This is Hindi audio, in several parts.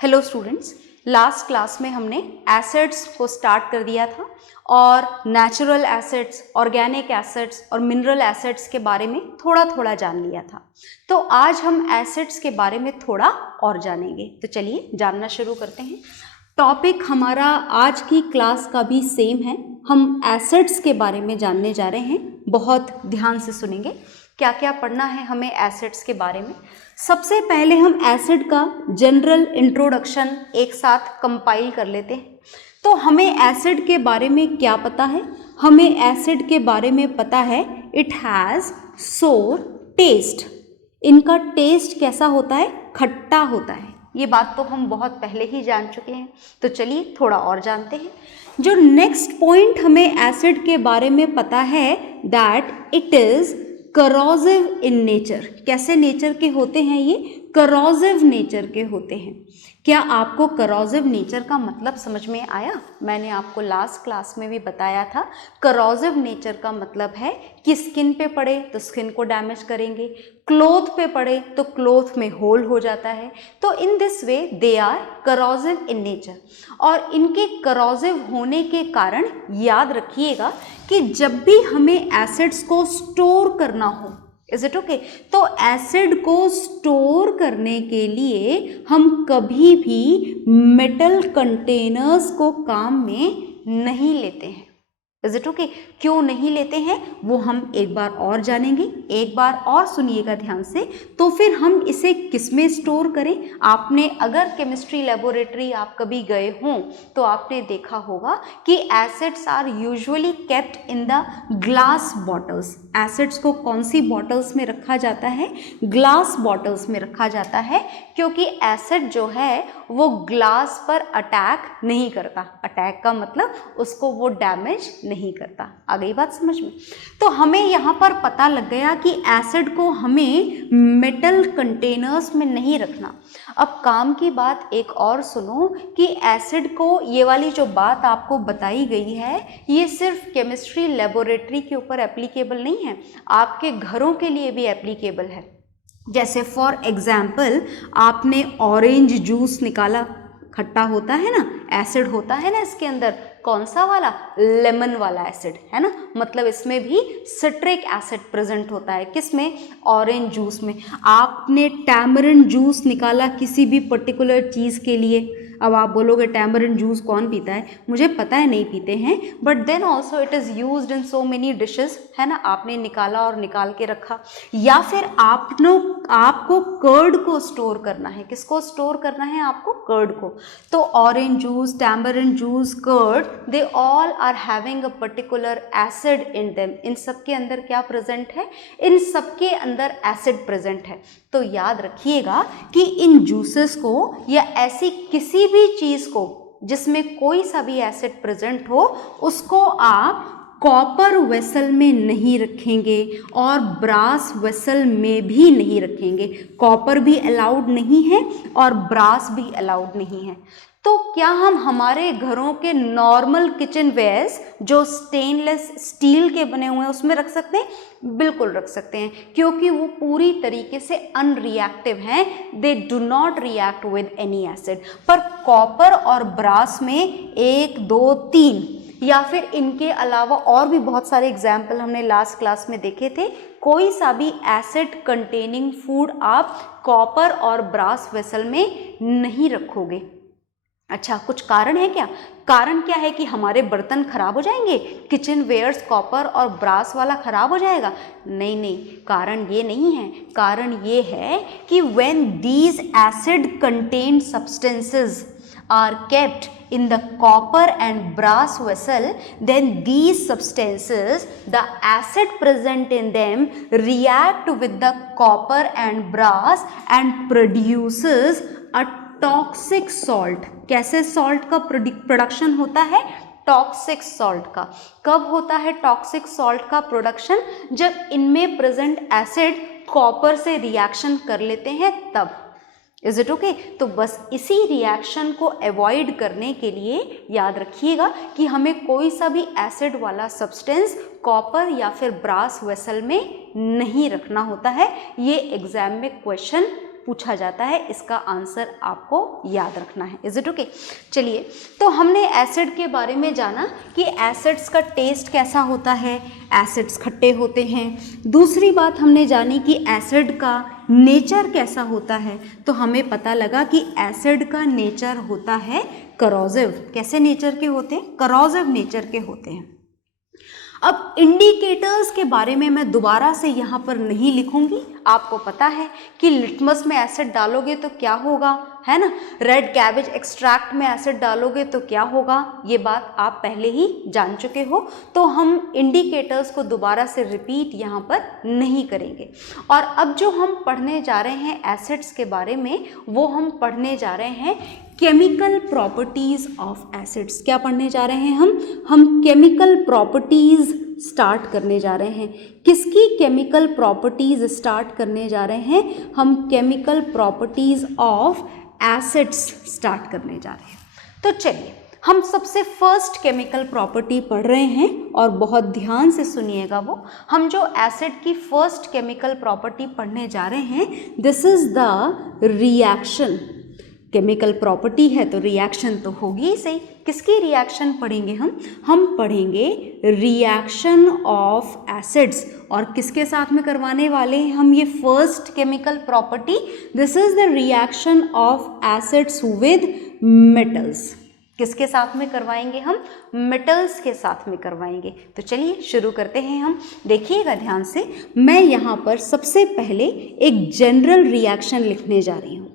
हेलो स्टूडेंट्स, लास्ट क्लास में हमने एसिड्स को स्टार्ट कर दिया था और नेचुरल एसिड्स, ऑर्गेनिक एसिड्स और मिनरल एसिड्स के बारे में थोड़ा थोड़ा जान लिया था। तो आज हम एसिड्स के बारे में थोड़ा और जानेंगे। तो चलिए जानना शुरू करते हैं। टॉपिक हमारा आज की क्लास का भी सेम है। हम एसिड्स के बारे में जानने जा रहे हैं। बहुत ध्यान से सुनेंगे क्या क्या पढ़ना है हमें एसिड्स के बारे में। सबसे पहले हम एसिड का जनरल इंट्रोडक्शन एक साथ कंपाइल कर लेते हैं। तो हमें एसिड के बारे में क्या पता है? हमें एसिड के बारे में पता है इट हैज़ सोर टेस्ट। इनका टेस्ट कैसा होता है? खट्टा होता है। ये बात तो हम बहुत पहले ही जान चुके हैं। तो चलिए थोड़ा और जानते हैं। जो नेक्स्ट पॉइंट हमें एसिड के बारे में पता है that it is corrosive in nature. कैसे नेचर के होते हैं ये? करोसिव नेचर के होते हैं। क्या आपको करोसिव नेचर का मतलब समझ में आया? मैंने आपको लास्ट क्लास में भी बताया था। करोसिव नेचर का मतलब है कि स्किन पे पड़े तो स्किन को डैमेज करेंगे, क्लोथ पे पड़े तो क्लोथ में होल हो जाता है। तो in this way they are corrosive in nature. और इनके करोसिव होने के कारण याद रखिएगा कि जब भी हमें एसिड्स को स्टोर करना हो, इज इट ओके, तो एसिड को स्टोर करने के लिए हम कभी भी मेटल कंटेनर्स को काम में नहीं लेते हैं। Is it okay? क्यों नहीं लेते हैं वो हम एक बार और जानेंगे। एक बार और सुनिएगा ध्यान से। तो फिर हम इसे किस में स्टोर करें? आपने अगर केमिस्ट्री लेबोरेटरी आप कभी गए हों तो आपने देखा होगा कि acids are usually kept in the glass bottles. Acids को कौन सी बॉटल्स में रखा जाता है? ग्लास बॉटल्स में रखा जाता है, क्योंकि एसिड जो है वो ग्लास पर अटैक नहीं करता। अटैक का मतलब उसको वो डैमेज नहीं करता। आ गई बात समझ में? तो हमें यहाँ पर पता लग गया कि एसिड को हमें मेटल कंटेनर्स में नहीं रखना। अब काम की बात एक और सुनो कि एसिड को, ये वाली जो बात आपको बताई गई है, ये सिर्फ केमिस्ट्री लेबोरेटरी के ऊपर एप्लीकेबल नहीं है, आपके घरों के लिए भी एप्लीकेबल है। जैसे फॉर एग्जाम्पल आपने ऑरेंज जूस निकाला, खट्टा होता है ना, एसिड होता है ना इसके अंदर। कौन सा वाला? लेमन वाला एसिड है ना, मतलब इसमें भी सिट्रिक एसिड प्रेजेंट होता है। किसमें? ऑरेंज जूस में। आपने टैमरिंड जूस निकाला किसी भी पर्टिकुलर चीज़ के लिए। अब आप बोलोगे टैमरिंड जूस कौन पीता है? मुझे पता है नहीं पीते हैं, but then also it is used in so many dishes, है ना। आपने निकाला और निकाल के रखा। या फिर आपको कर्ड को स्टोर करना है। किसको स्टोर करना है आपको? कर्ड को। तो orange juice, tamarind juice, curd, they all are having a particular acid in them. इन सब के अंदर क्या प्रेजेंट है? इन सब के अंदर एसिड प्रेजेंट है। तो याद रखिएगा कि इन जूसेस को या ऐसी किसी भी चीज़ को जिसमें कोई सा भी एसिड प्रेजेंट हो, उसको आप कॉपर वेसल में नहीं रखेंगे और ब्रास वेसल में भी नहीं रखेंगे। कॉपर भी अलाउड नहीं है और ब्रास भी अलाउड नहीं है। तो क्या हम हमारे घरों के नॉर्मल किचन वेयर्स जो स्टेनलेस स्टील के बने हुए हैं उसमें रख सकते हैं? बिल्कुल रख सकते हैं, क्योंकि वो पूरी तरीके से अनरिएक्टिव हैं। They do not react with any acid. पर कॉपर और ब्रास में 1, 2, 3 या फिर इनके अलावा और भी बहुत सारे एग्जाम्पल हमने लास्ट क्लास में देखे थे। कोई सा भी एसिड कंटेनिंग फूड आप कॉपर और ब्रास वेसल में नहीं रखोगे। अच्छा, कुछ कारण है क्या? कारण क्या है कि हमारे बर्तन खराब हो जाएंगे, किचन वेयर्स कॉपर और ब्रास वाला खराब हो जाएगा? नहीं नहीं, कारण ये नहीं है। कारण ये है कि when these acid contained substances are kept in the copper and brass vessel, then these substances, the acid present in them, react with the copper and brass and produces a toxic salt. कैसे सॉल्ट का प्रोडक्शन होता है? टॉक्सिक सॉल्ट का। कब होता है टॉक्सिक सॉल्ट का प्रोडक्शन? जब इनमें प्रेजेंट एसिड कॉपर से रिएक्शन कर लेते हैं तब। Is it okay? तो बस इसी रिएक्शन को अवॉइड करने के लिए याद रखिएगा कि हमें कोई सा भी एसिड वाला सब्सटेंस कॉपर या फिर ब्रास वेसल में नहीं रखना होता है। ये एग्जाम में क्वेश्चन पूछा जाता है, इसका आंसर आपको याद रखना है। Is it okay? चलिए, तो हमने एसिड के बारे में जाना कि एसिड्स का टेस्ट कैसा होता है, एसिड्स खट्टे होते हैं। दूसरी बात हमने जानी कि एसिड का नेचर कैसा होता है, तो हमें पता लगा कि एसिड का नेचर होता है करोसिव। कैसे नेचर के होते हैं? करोसिव नेचर के होते हैं। अब इंडिकेटर्स के बारे में मैं दोबारा से यहाँ पर नहीं लिखूंगी, आपको पता है कि लिटमस में एसिड डालोगे तो क्या होगा, है ना। रेड कैबेज एक्सट्रैक्ट में एसिड डालोगे तो क्या होगा, ये बात आप पहले ही जान चुके हो, तो हम इंडिकेटर्स को दोबारा से रिपीट यहाँ पर नहीं करेंगे। और अब जो हम पढ़ने जा रहे हैं एसिड्स के बारे में, वो हम पढ़ने जा रहे हैं केमिकल प्रॉपर्टीज ऑफ एसिड्स। क्या पढ़ने जा रहे हैं हम केमिकल प्रॉपर्टीज स्टार्ट करने जा रहे हैं। किसकी केमिकल प्रॉपर्टीज स्टार्ट करने जा रहे हैं? हम chemical properties of acids start करने जा रहे हैं। तो चलिए, हम सबसे फर्स्ट केमिकल प्रॉपर्टी पढ़ रहे हैं और बहुत ध्यान से सुनिएगा। वो हम जो एसिड की फर्स्ट केमिकल प्रॉपर्टी पढ़ने जा रहे हैं, this is the reaction. Chemical property है तो रिएक्शन तो होगी ही सही। किसकी रिएक्शन पढ़ेंगे हम पढ़ेंगे रिएक्शन ऑफ एसिड्स। और किसके साथ में करवाने वाले हैं हम ये first chemical property? This is the reaction of acids with metals. किसके साथ में करवाएंगे हम? मेटल्स के साथ में करवाएंगे। तो चलिए शुरू करते हैं हम। देखिएगा ध्यान से, मैं यहाँ पर सबसे पहले एक जनरल रिएक्शन लिखने जा रही हूँ।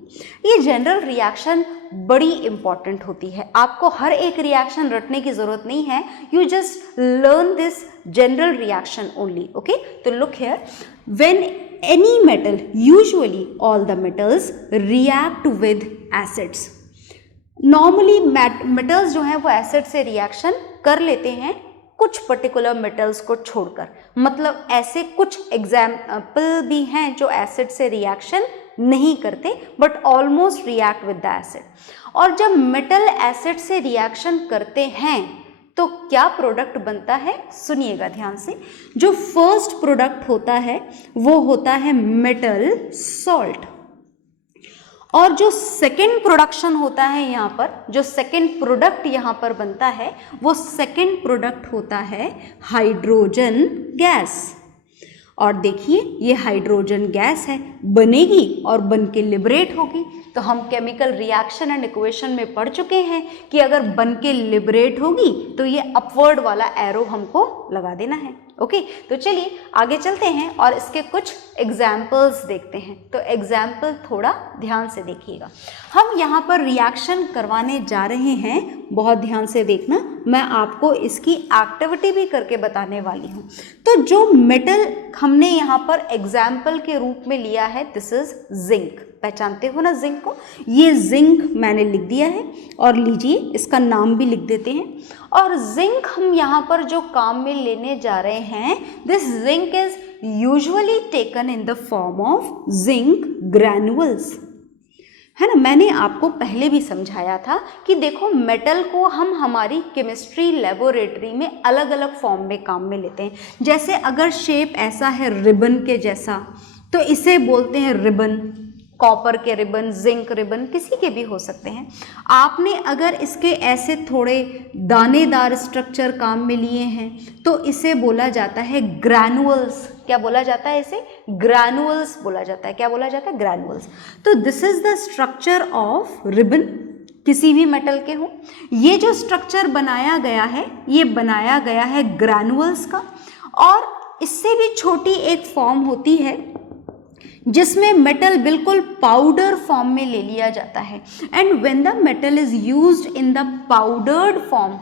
ये जनरल रिएक्शन बड़ी इंपॉर्टेंट होती है, आपको हर एक रिएक्शन रटने की जरूरत नहीं है, you just learn this general reaction only. Okay, तो look here, when any metal, usually all the metals react with acids. Normally metals जो हैं वो एसिड से रिएक्शन कर लेते हैं, कुछ पर्टिकुलर मेटल्स को छोड़कर। मतलब ऐसे कुछ एग्जाम्पल भी हैं जो एसिड से रिएक्शन नहीं करते but almost react with the acid. और जब मेटल एसिड से रिएक्शन करते हैं तो क्या प्रोडक्ट बनता है? सुनिएगा ध्यान से। जो फर्स्ट प्रोडक्ट होता है वो होता है मेटल सॉल्ट। और जो सेकेंड प्रोडक्शन होता है यहाँ पर, जो सेकेंड प्रोडक्ट यहाँ पर बनता है, वो सेकेंड प्रोडक्ट होता है हाइड्रोजन गैस। और देखिए, ये हाइड्रोजन गैस है, बनेगी और बन के लिबरेट होगी। तो हम केमिकल रिएक्शन एंड इक्वेशन में पढ़ चुके हैं कि अगर बन के लिबरेट होगी तो ये अपवर्ड वाला एरो हमको लगा देना है। ओके, तो चलिए आगे चलते हैं और इसके कुछ एग्जाम्पल्स देखते हैं। तो एग्जाम्पल थोड़ा ध्यान से देखिएगा। हम यहाँ पर रिएक्शन करवाने जा रहे हैं, बहुत ध्यान से देखना, मैं आपको इसकी एक्टिविटी भी करके बताने वाली हूँ। तो जो मेटल हमने यहाँ पर एग्जाम्पल के रूप में लिया है, दिस इज जिंक। पहचानते हो ना जिंक को? ये जिंक मैंने लिख दिया है और लीजिए इसका नाम भी लिख देते हैं। और जिंक हम यहाँ पर जो काम में लेने जा रहे हैं, this zinc is usually taken in the form of zinc ग्रैन्युल्स, है ना। मैंने आपको पहले भी समझाया था कि देखो, मेटल को हम हमारी केमिस्ट्री लेबोरेटरी में अलग अलग फॉर्म में काम में लेते हैं। जैसे अगर शेप ऐसा है रिबन के जैसा, तो इसे बोलते हैं रिबन। कॉपर के रिबन, जिंक रिबन, किसी के भी हो सकते हैं। आपने अगर इसके ऐसे थोड़े दानेदार स्ट्रक्चर काम में लिए हैं तो इसे बोला जाता है ग्रैनुअल्स। क्या बोला जाता है? इसे ग्रैनुअल्स बोला जाता है। क्या बोला जाता है? ग्रैनुअल्स। तो this is the structure of ribbon, किसी भी मेटल के हो। ये जो स्ट्रक्चर बनाया गया है, ये बनाया गया है ग्रैनुअल्स का। और इससे भी छोटी एक फॉर्म होती है जिसमें मेटल बिल्कुल पाउडर फॉर्म में ले लिया जाता है। And when the metal is used in the powdered form,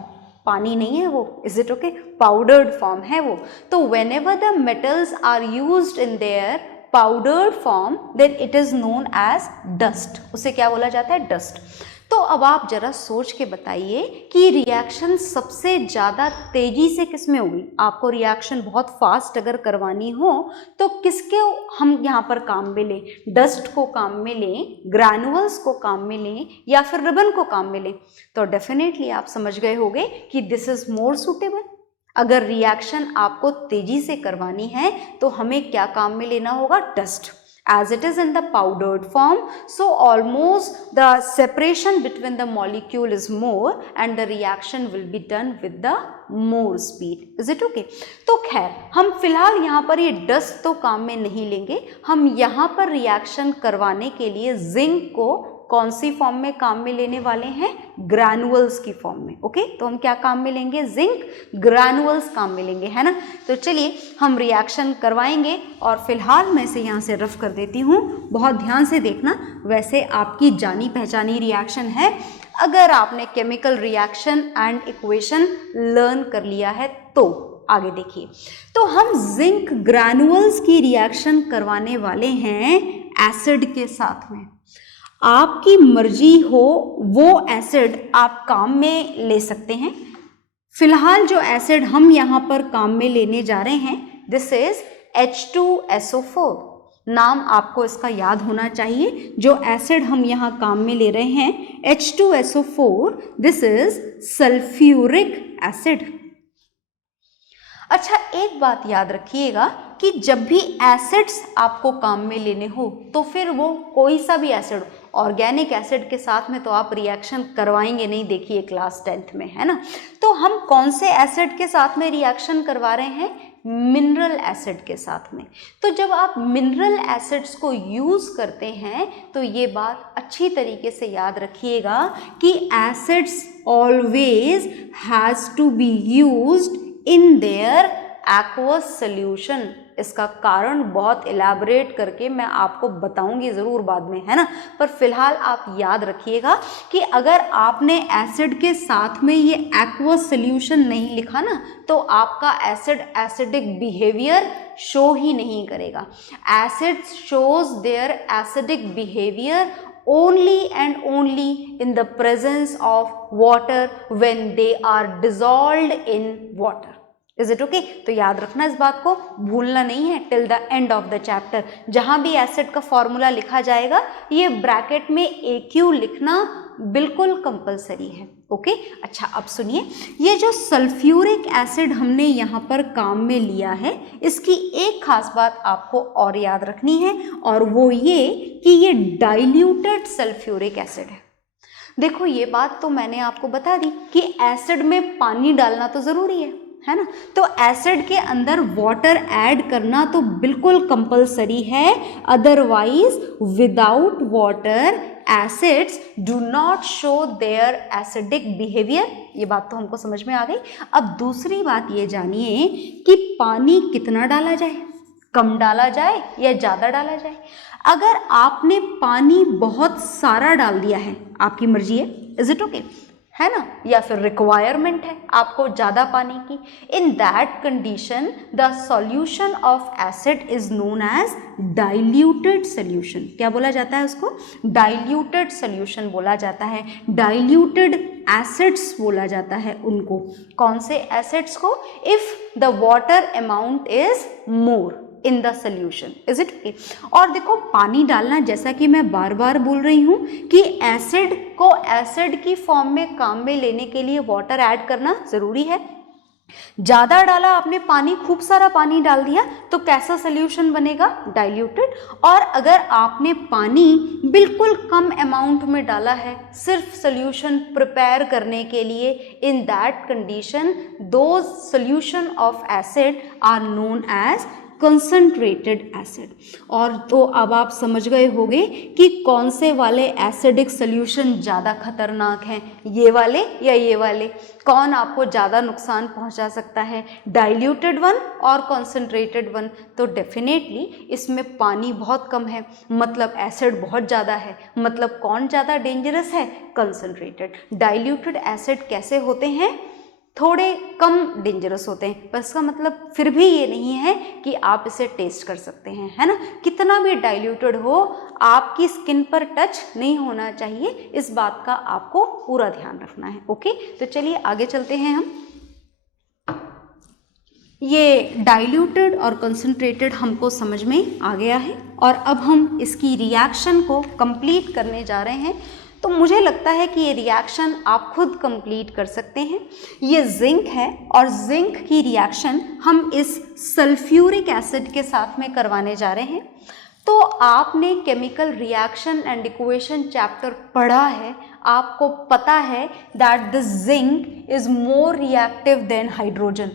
पानी नहीं है वो, is it okay, powdered form है वो, तो whenever the metals are used in their powdered form, then it is known as dust. उसे क्या बोला जाता है? डस्ट। तो अब आप जरा सोच के बताइए कि रिएक्शन सबसे ज़्यादा तेजी से किस में होगी? आपको रिएक्शन बहुत फास्ट अगर करवानी हो तो किसके हम यहाँ पर काम में लें? डस्ट को काम में लें, ग्रैनुअल्स को काम में लें, या फिर रिबन को काम में लें? तो डेफिनेटली आप समझ गए होंगे कि दिस इज मोर सूटेबल। अगर रिएक्शन आपको तेजी से करवानी है तो हमें क्या काम में लेना होगा? Dust. as it is in the powdered form, so almost the separation between the molecule is more and the reaction will be done with the more speed. Is it okay? तो खैर हम फिलहाल यहाँ पर ये डस्ट तो काम में नहीं लेंगे, हम यहाँ पर रिएक्शन करवाने के लिए जिंक को कौन सी फॉर्म में काम में लेने वाले हैं? ग्रैनुअल्स की फॉर्म में। ओके, तो हम क्या काम में लेंगे? जिंक ग्रैनुअल्स काम में लेंगे, है ना। तो चलिए हम रिएक्शन करवाएंगे और फिलहाल मैं इसे यहाँ से रफ कर देती हूँ, बहुत ध्यान से देखना। वैसे आपकी जानी पहचानी रिएक्शन है, अगर आपने chemical reaction and equation learn कर लिया है तो आगे देखिए। तो हम जिंक ग्रैनुअल्स की रिएक्शन करवाने वाले हैं एसिड के साथ में। आपकी मर्जी हो वो एसिड आप काम में ले सकते हैं। फिलहाल जो एसिड हम यहाँ पर काम में लेने जा रहे हैं, दिस इज H2SO4। नाम आपको इसका याद होना चाहिए। जो एसिड हम यहाँ काम में ले रहे हैं H2SO4, this is sulphuric acid. अच्छा, एक बात याद रखिएगा कि जब भी एसिड्स आपको काम में लेने हो तो फिर वो कोई सा भी एसिड, ऑर्गेनिक एसिड के साथ में तो आप रिएक्शन करवाएंगे नहीं, देखिए क्लास 10th में, है ना। तो हम कौन से एसिड के साथ में रिएक्शन करवा रहे हैं? मिनरल एसिड के साथ में। तो जब आप मिनरल एसिड्स को यूज करते हैं तो ये बात अच्छी तरीके से याद रखिएगा कि acids always has to be used in their aqueous solution. इसका कारण बहुत इलैबोरेट करके मैं आपको बताऊंगी ज़रूर बाद में, है ना। पर फिलहाल आप याद रखिएगा कि अगर आपने एसिड के साथ में ये एक्वस सॉल्यूशन नहीं लिखा ना, तो आपका एसिड एसिडिक बिहेवियर शो ही नहीं करेगा। Acid shows their acidic behaviour only and only in the presence of water when they are dissolved in water. Is it okay? तो याद रखना, इस बात को भूलना नहीं है till the end of the chapter। जहां भी एसिड का फॉर्मूला लिखा जाएगा ये ब्रैकेट में AQ लिखना बिल्कुल कंपलसरी है। ओके, अच्छा अब सुनिए, ये जो सल्फ्यूरिक एसिड हमने यहाँ पर काम में लिया है, इसकी एक खास बात आपको और याद रखनी है, और वो ये कि ये डाइल्यूटेड सल्फ्यूरिक एसिड है। देखो ये बात तो मैंने आपको बता दी कि एसिड में पानी डालना तो ज़रूरी है ना। तो एसिड के अंदर वाटर ऐड करना तो बिल्कुल कंपलसरी है, otherwise without water acids do not show their acidic behaviour. ये बात तो हमको समझ में आ गई। अब दूसरी बात ये जानिए कि पानी कितना डाला जाए, कम डाला जाए या ज़्यादा डाला जाए। अगर आपने पानी बहुत सारा डाल दिया है, आपकी मर्जी है, इज इट ओके, है ना, या फिर रिक्वायरमेंट है आपको ज़्यादा पानी की, in that condition the solution of acid is known as diluted solution. क्या बोला जाता है उसको? डाइल्यूटेड सॉल्यूशन बोला जाता है, डाइल्यूटेड एसिड्स बोला जाता है उनको। कौन से एसिड्स को? If the water amount is more in the solution, is it okay. और देखो पानी डालना, जैसा कि मैं बार बार बोल रही हूँ कि एसिड को एसिड की फॉर्म में काम में लेने के लिए वाटर ऐड करना ज़रूरी है। ज़्यादा डाला आपने पानी, खूब सारा पानी डाल दिया, तो कैसा सोल्यूशन बनेगा? डाइल्यूटेड। और अगर आपने पानी बिल्कुल कम अमाउंट में डाला है सिर्फ सोल्यूशन प्रिपेयर करने के लिए, in that condition those solution of acid are known as concentrated acid. और तो अब आप समझ गए होंगे कि कौन से वाले एसिडिक सॉल्यूशन ज़्यादा खतरनाक हैं, ये वाले या ये वाले, कौन आपको ज़्यादा नुकसान पहुंचा सकता है, डाइल्यूटेड वन और कंसंट्रेटेड वन। तो डेफिनेटली इसमें पानी बहुत कम है, मतलब एसिड बहुत ज़्यादा है, मतलब कौन ज़्यादा डेंजरस है? कंसंट्रेटेड। डाइल्यूटेड एसिड कैसे होते हैं? थोड़े कम डेंजरस होते हैं, पर इसका मतलब फिर भी ये नहीं है कि आप इसे टेस्ट कर सकते हैं, है ना। कितना भी डाइल्यूटेड हो, आपकी स्किन पर टच नहीं होना चाहिए, इस बात का आपको पूरा ध्यान रखना है। ओके, तो चलिए आगे चलते हैं हम। ये डाइल्यूटेड और कंसंट्रेटेड हमको समझ में आ गया है, और अब हम इसकी रिएक्शन को कंप्लीट करने जा रहे हैं। तो मुझे लगता है कि ये रिएक्शन आप खुद कंप्लीट कर सकते हैं। ये जिंक है और जिंक की रिएक्शन हम इस सल्फ्यूरिक एसिड के साथ में करवाने जा रहे हैं। तो आपने chemical reaction and equation chapter पढ़ा है, आपको पता है that the zinc is more reactive than hydrogen.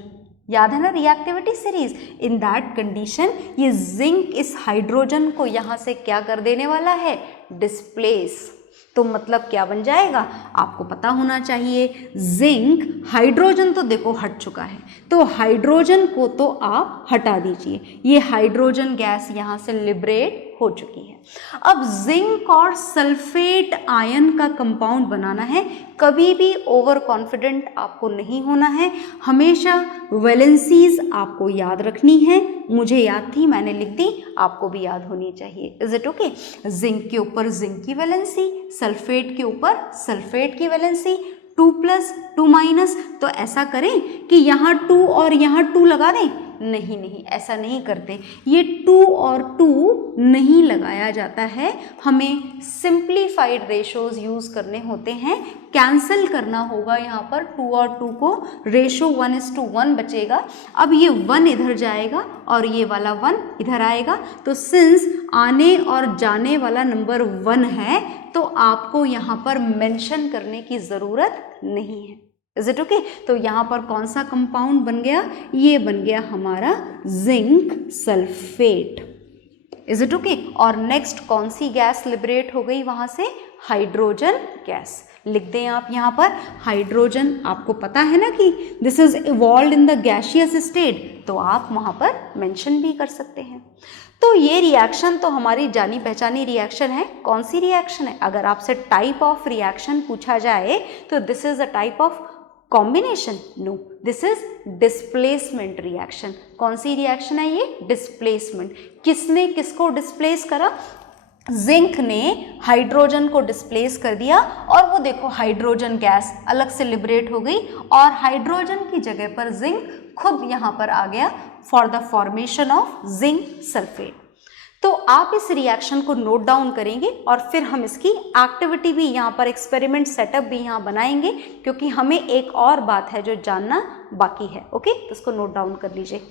याद है ना reactivity series. In that condition ये जिंक इस हाइड्रोजन को यहाँ से क्या कर देने वाला है, डिस्प्लेस। तो मतलब क्या बन जाएगा, आपको पता होना चाहिए, जिंक, हाइड्रोजन तो देखो हट चुका है, तो हाइड्रोजन को तो आप हटा दीजिए, ये हाइड्रोजन गैस यहाँ से लिबरेट हो चुकी है। अब जिंक और सल्फेट आयन का कंपाउंड बनाना है, कभी भी ओवर कॉन्फिडेंट आपको नहीं होना है, हमेशा वैलेंसीज आपको याद रखनी है। मुझे याद थी, मैंने लिख दी, आपको भी याद होनी चाहिए। Is it okay? जिंक के ऊपर जिंक की वैलेंसी, सल्फेट के ऊपर सल्फेट की वैलेंसी, 2+ 2-, तो ऐसा करें कि यहाँ 2 और यहाँ 2 लगा दें। नहीं नहीं, ऐसा नहीं करते, ये 2 और 2 नहीं लगाया जाता है, हमें सिंप्लीफाइड रेशोज यूज़ करने होते हैं, कैंसिल करना होगा यहाँ पर 2 और 2 को, रेशो 1:1 बचेगा। अब ये 1 इधर जाएगा और ये वाला 1 इधर आएगा, तो सिंस आने और जाने वाला नंबर 1 है तो आपको यहाँ पर मेंशन करने की ज़रूरत नहीं है। Is it okay? तो यहाँ पर कौन सा कंपाउंड बन गया, ये बन गया हमारा zinc sulphate. Is it okay? और नेक्स्ट कौन सी गैस लिबरेट हो गई वहाँ से, हाइड्रोजन गैस। लिख दें आप यहाँ पर हाइड्रोजन, आपको पता है ना कि this is evolved in the gaseous state, तो आप वहाँ पर मेंशन भी कर सकते हैं। तो ये रिएक्शन तो हमारी जानी पहचानी रिएक्शन है। कौन सी रिएक्शन है? अगर आपसे टाइप ऑफ रिएक्शन पूछा जाए तो this is a type of combination, no, this is displacement reaction. कौन सी रिएक्शन है ये? डिस्प्लेसमेंट। किसने किसको डिस्प्लेस करा? जिंक ने हाइड्रोजन को डिस्प्लेस कर दिया और वो देखो हाइड्रोजन गैस अलग से लिबरेट हो गई और हाइड्रोजन की जगह पर जिंक खुद यहाँ पर आ गया for the formation of zinc sulphate. तो आप इस रिएक्शन को नोट डाउन करेंगे और फिर हम इसकी एक्टिविटी भी यहाँ पर, एक्सपेरिमेंट सेटअप भी यहाँ बनाएंगे, क्योंकि हमें एक और बात है जो जानना बाकी है। ओके, तो इसको नोट डाउन कर लीजिए।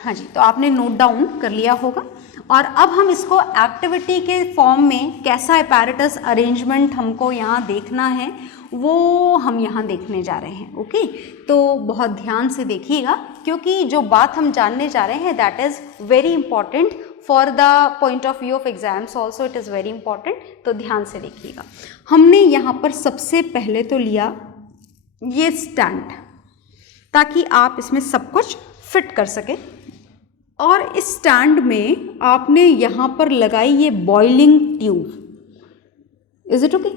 हाँ जी, तो आपने नोट डाउन कर लिया होगा और अब हम इसको एक्टिविटी के फॉर्म में कैसा अपैरेटस अरेंजमेंट हमको यहाँ देखना है वो हम यहाँ देखने जा रहे हैं। ओके, तो बहुत ध्यान से देखिएगा, क्योंकि जो बात हम जानने जा रहे हैं that is very important for the point of view of exams also, it is very important. तो ध्यान से देखिएगा, हमने यहाँ पर सबसे पहले तो लिया ये स्टैंड, ताकि आप इसमें सब कुछ फिट कर सकें, और इस स्टैंड में आपने यहाँ पर लगाई ये boiling tube. Is it okay?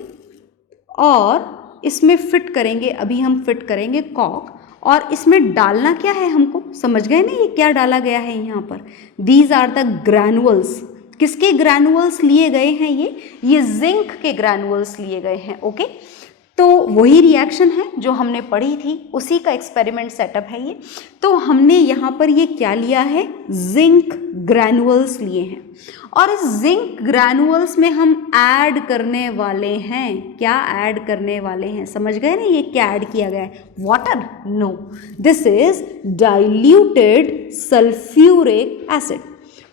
और इसमें फिट करेंगे, अभी हम फिट करेंगे कॉक, और इसमें डालना क्या है हमको, समझ गए ना ये क्या डाला गया है यहाँ पर? These are the granules. किसके ग्रैनुअल्स लिए गए हैं? ये जिंक के ग्रैनुअल्स लिए गए हैं। ओके, तो वही रिएक्शन है जो हमने पढ़ी थी, उसी का एक्सपेरिमेंट सेटअप है ये। तो हमने यहाँ पर ये क्या लिया है, जिंक ग्रैनुअल्स लिए हैं, और इस जिंक ग्रैनुअल्स में हम ऐड करने वाले हैं, क्या ऐड करने वाले हैं, समझ गए ना ये क्या ऐड किया गया है? Water? No, this is diluted sulphuric acid.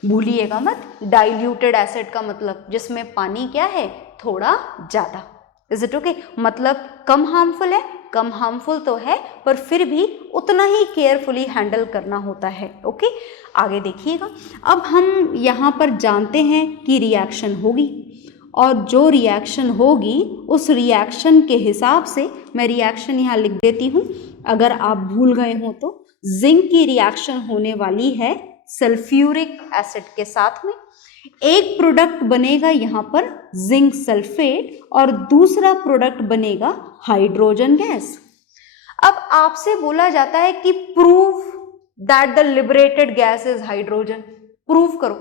भूलिएगा मत, डाइल्यूटेड एसिड का मतलब जिसमें पानी क्या है, थोड़ा ज़्यादा। Is it okay? मतलब कम हार्मफुल है, कम हार्मफुल तो है, पर फिर भी उतना ही केयरफुली हैंडल करना होता है। ओके, आगे देखिएगा। अब हम यहाँ पर जानते हैं कि रिएक्शन होगी, और जो रिएक्शन होगी उस रिएक्शन के हिसाब से मैं रिएक्शन यहाँ लिख देती हूँ, अगर आप भूल गए हो तो। जिंक की रिएक्शन होने वाली है सल्फ्यूरिक एसिड के साथ में, एक प्रोडक्ट बनेगा यहाँ पर जिंक सल्फेट और दूसरा प्रोडक्ट बनेगा हाइड्रोजन गैस। अब आपसे बोला जाता है कि prove that the liberated gas is hydrogen, prove करो।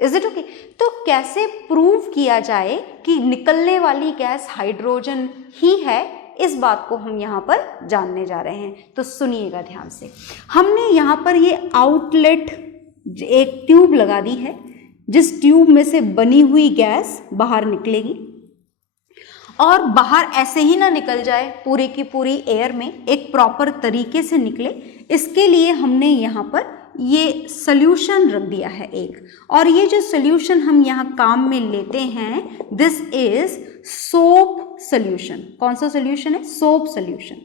Is it okay? तो कैसे प्रूव किया जाए कि निकलने वाली गैस हाइड्रोजन ही है, इस बात को हम यहाँ पर जानने जा रहे हैं। तो सुनिएगा ध्यान से, हमने यहाँ पर ये आउटलेट एक ट्यूब लगा दी है, जिस ट्यूब में से बनी हुई गैस बाहर निकलेगी, और बाहर ऐसे ही ना निकल जाए पूरी की पूरी एयर में, एक प्रॉपर तरीके से निकले, इसके लिए हमने यहाँ पर ये सॉल्यूशन रख दिया है एक, और ये जो सॉल्यूशन हम यहाँ काम में लेते हैं, दिस इज सोप सॉल्यूशन। कौन सा सॉल्यूशन है? Soap solution.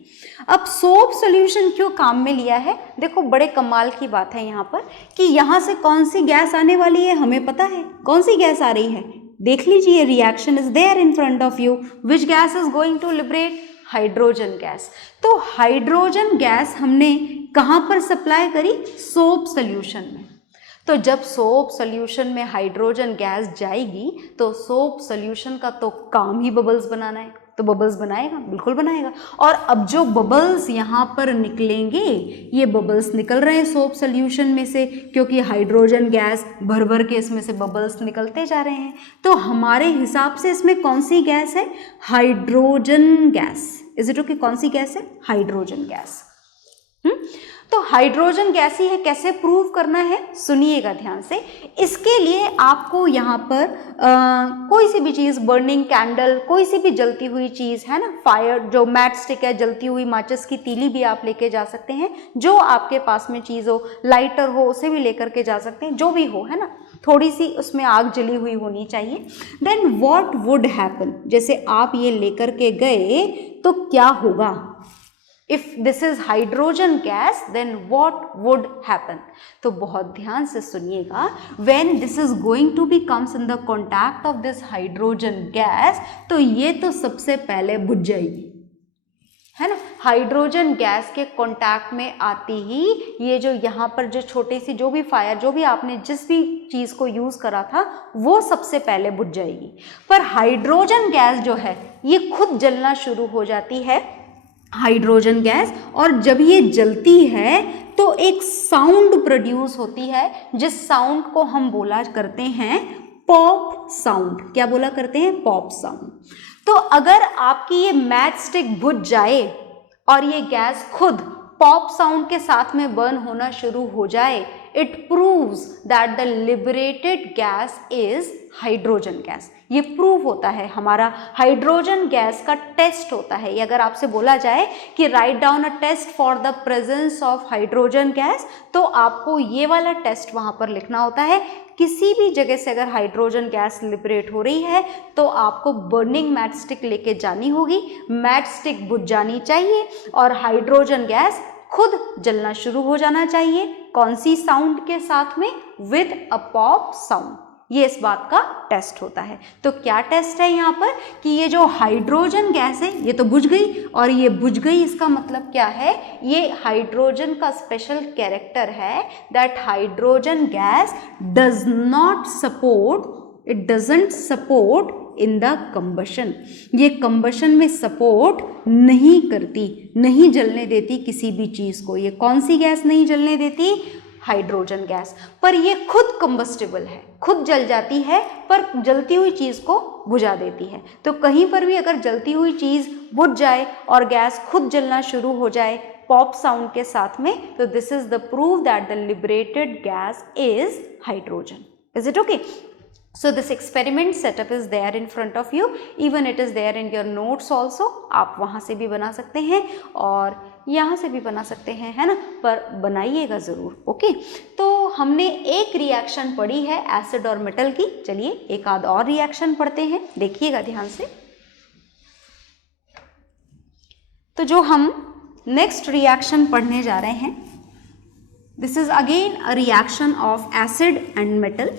अब सोप सॉल्यूशन क्यों काम में लिया है? देखो बड़े कमाल की बात है यहाँ पर कि यहाँ से कौन सी गैस आने वाली है हमें पता है। कौन सी गैस आ रही है? देख लीजिए, reaction is there in front of you. Which gas is going to liberate? Hydrogen gas. तो हाइड्रोजन गैस हमने कहाँ पर सप्लाई करी? सोप सॉल्यूशन में। तो जब सोप सॉल्यूशन में हाइड्रोजन गैस जाएगी तो सोप सॉल्यूशन का तो काम ही बबल्स बनाना है, तो बबल्स बनाएगा, बिल्कुल बनाएगा। और अब जो बबल्स यहाँ पर निकलेंगे, ये बबल्स निकल रहे हैं सोप सॉल्यूशन में से, क्योंकि हाइड्रोजन गैस भर भर के इसमें से बबल्स निकलते जा रहे हैं। तो हमारे हिसाब से इसमें कौन सी गैस है? Hydrogen gas. Is it okay? कौन सी गैस है? Hydrogen gas. तो हाइड्रोजन गैस ही है। कैसे प्रूव करना है? सुनिएगा ध्यान से। इसके लिए आपको यहाँ पर कोई सी भी चीज़, बर्निंग कैंडल, कोई सी भी जलती हुई चीज़ है ना, फायर जो मैट स्टिक है, जलती हुई माचिस की तीली भी आप लेके जा सकते हैं, जो आपके पास में चीज़ हो, लाइटर हो उसे भी लेकर के जा सकते हैं, जो भी हो, है ना, थोड़ी सी उसमें आग जली हुई होनी चाहिए। Then what would happen? जैसे आप ये लेकर के गए तो क्या होगा? If this is hydrogen gas, then what would happen? तो बहुत ध्यान से सुनिएगा। When this is going to be comes in the contact of this hydrogen gas, तो ये तो सबसे पहले बुझ जाएगी, है ना। हाइड्रोजन गैस के कांटेक्ट में आती ही ये जो यहाँ पर जो छोटी सी जो भी फायर, जो भी आपने जिस भी चीज़ को यूज़ करा था, वो सबसे पहले बुझ जाएगी। पर हाइड्रोजन गैस जो है ये खुद जलना शुरू हो जाती है, हाइड्रोजन गैस। और जब ये जलती है तो एक साउंड प्रोड्यूस होती है, जिस साउंड को हम बोला करते हैं पॉप साउंड। क्या बोला करते हैं? Pop sound. तो अगर आपकी ये मैच स्टिक बुझ जाए और ये गैस खुद पॉप साउंड के साथ में बर्न होना शुरू हो जाए, it proves that the liberated gas is hydrogen gas. ये प्रूव होता है, हमारा हाइड्रोजन गैस का टेस्ट होता है। ये अगर आपसे बोला जाए कि write down a test for the presence of hydrogen gas, तो आपको ये वाला टेस्ट वहाँ पर लिखना होता है। किसी भी जगह से अगर हाइड्रोजन गैस लिबरेट हो रही है तो आपको बर्निंग मैच स्टिक लेके जानी होगी, मैच स्टिक बुझ जानी चाहिए और हाइड्रोजन गैस खुद जलना शुरू हो जाना चाहिए। कौन सी साउंड के साथ में? With a pop sound. ये इस बात का टेस्ट होता है। तो क्या टेस्ट है यहाँ पर कि ये जो हाइड्रोजन गैस है ये तो बुझ गई, और ये बुझ गई इसका मतलब क्या है? ये हाइड्रोजन का स्पेशल कैरेक्टर है that hydrogen gas does not support, it doesn't support in the combustion. ये कंबशन में सपोर्ट नहीं करती, नहीं जलने देती किसी भी चीज़ को। ये कौन सी गैस नहीं जलने देती? Hydrogen gas. पर ये खुद कंबस्टिबल है, खुद जल जाती है, पर जलती हुई चीज़ को बुझा देती है। तो कहीं पर भी अगर जलती हुई चीज़ बुझ जाए और गैस खुद जलना शुरू हो जाए पॉप साउंड के साथ में, तो this is the proof that the liberated gas is hydrogen. Is it okay? So this experiment setup is there in front of you, even it is there in your notes also। आप वहाँ से भी बना सकते हैं और यहाँ से भी बना सकते हैं, है ना, पर बनाइएगा ज़रूर। ओके, तो हमने एक रिएक्शन पढ़ी है एसिड और मेटल की। चलिए एक आध और रिएक्शन पढ़ते हैं, देखिएगा ध्यान से। तो जो हम नेक्स्ट रिएक्शन पढ़ने जा रहे हैं, this is again a reaction of acid and metal.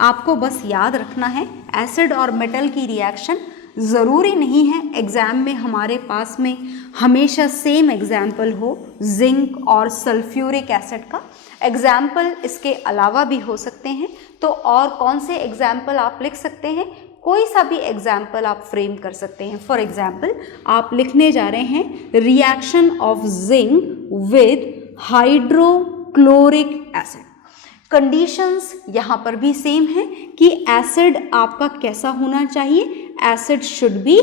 आपको बस याद रखना है एसिड और मेटल की रिएक्शन ज़रूरी नहीं है एग्ज़ाम में हमारे पास में हमेशा सेम एग्जाम्पल हो जिंक और सल्फ्यूरिक एसिड का। एग्जाम्पल इसके अलावा भी हो सकते हैं। तो और कौन से एग्जाम्पल आप लिख सकते हैं? कोई सा भी एग्जाम्पल आप फ्रेम कर सकते हैं। फॉर एग्जाम्पल आप लिखने जा रहे हैं reaction of zinc with hydrochloric acid. Conditions यहाँ पर भी सेम है कि एसिड आपका कैसा होना चाहिए? Acid should be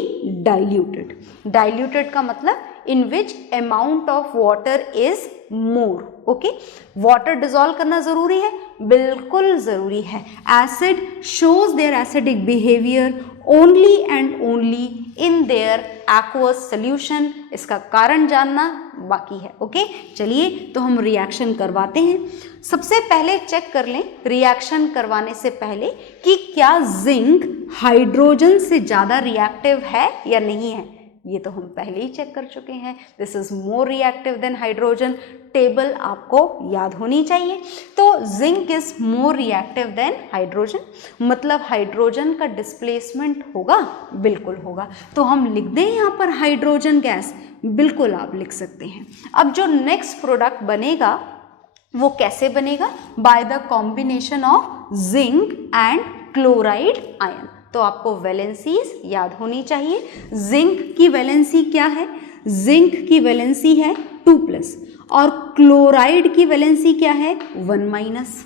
diluted. Diluted का मतलब in which amount of water is more. Okay, water dissolve करना जरूरी है, बिल्कुल जरूरी है। Acid shows their acidic behaviour only and only in their aqueous solution. इसका कारण जानना बाकी है। ओके, चलिए तो हम रिएक्शन करवाते हैं। सबसे पहले चेक कर लें रिएक्शन करवाने से पहले कि क्या जिंक हाइड्रोजन से ज़्यादा रिएक्टिव है या नहीं है। ये तो हम पहले ही चेक कर चुके हैं। This is more reactive than hydrogen. Table आपको याद होनी चाहिए। तो zinc is more reactive than hydrogen, मतलब हाइड्रोजन का डिस्प्लेसमेंट होगा, बिल्कुल होगा। तो हम लिख दें यहाँ पर हाइड्रोजन गैस, बिल्कुल आप लिख सकते हैं। अब जो नेक्स्ट प्रोडक्ट बनेगा वो कैसे बनेगा, by the combination of zinc and chloride ion. तो आपको वैलेंसीज याद होनी चाहिए। जिंक की वैलेंसी क्या है, जिंक की वैलेंसी है 2+ और क्लोराइड की वैलेंसी क्या है 1-।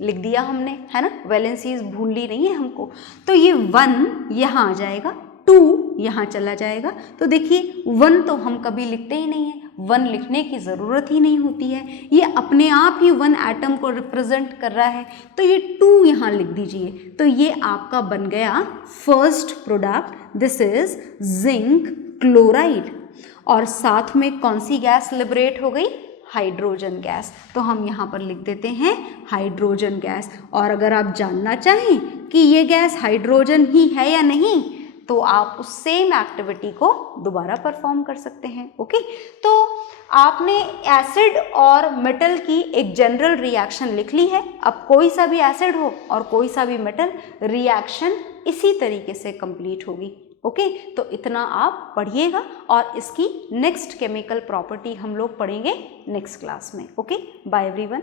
लिख दिया हमने, है ना, वैलेंसीज भूलनी नहीं है हमको। तो ये 1 यहाँ आ जाएगा, 2 यहाँ चला जाएगा। तो देखिए 1 तो हम कभी लिखते ही नहीं है, 1 लिखने की ज़रूरत ही नहीं होती है, ये अपने आप ही 1 एटम को रिप्रेजेंट कर रहा है। तो ये 2 यहाँ लिख दीजिए। तो ये आपका बन गया first product, this is zinc chloride. और साथ में कौन सी गैस लिबरेट हो गई, हाइड्रोजन गैस। तो हम यहाँ पर लिख देते हैं हाइड्रोजन गैस। और अगर आप जानना चाहें कि ये गैस हाइड्रोजन ही है या नहीं, तो आप उस सेम एक्टिविटी को दोबारा परफॉर्म कर सकते हैं। ओके, तो आपने एसिड और मेटल की एक जनरल रिएक्शन लिख ली है। अब कोई सा भी एसिड हो और कोई सा भी मेटल, रिएक्शन इसी तरीके से कंप्लीट होगी। ओके, तो इतना आप पढ़िएगा और इसकी नेक्स्ट केमिकल प्रॉपर्टी हम लोग पढ़ेंगे नेक्स्ट क्लास में। Okay, bye everyone.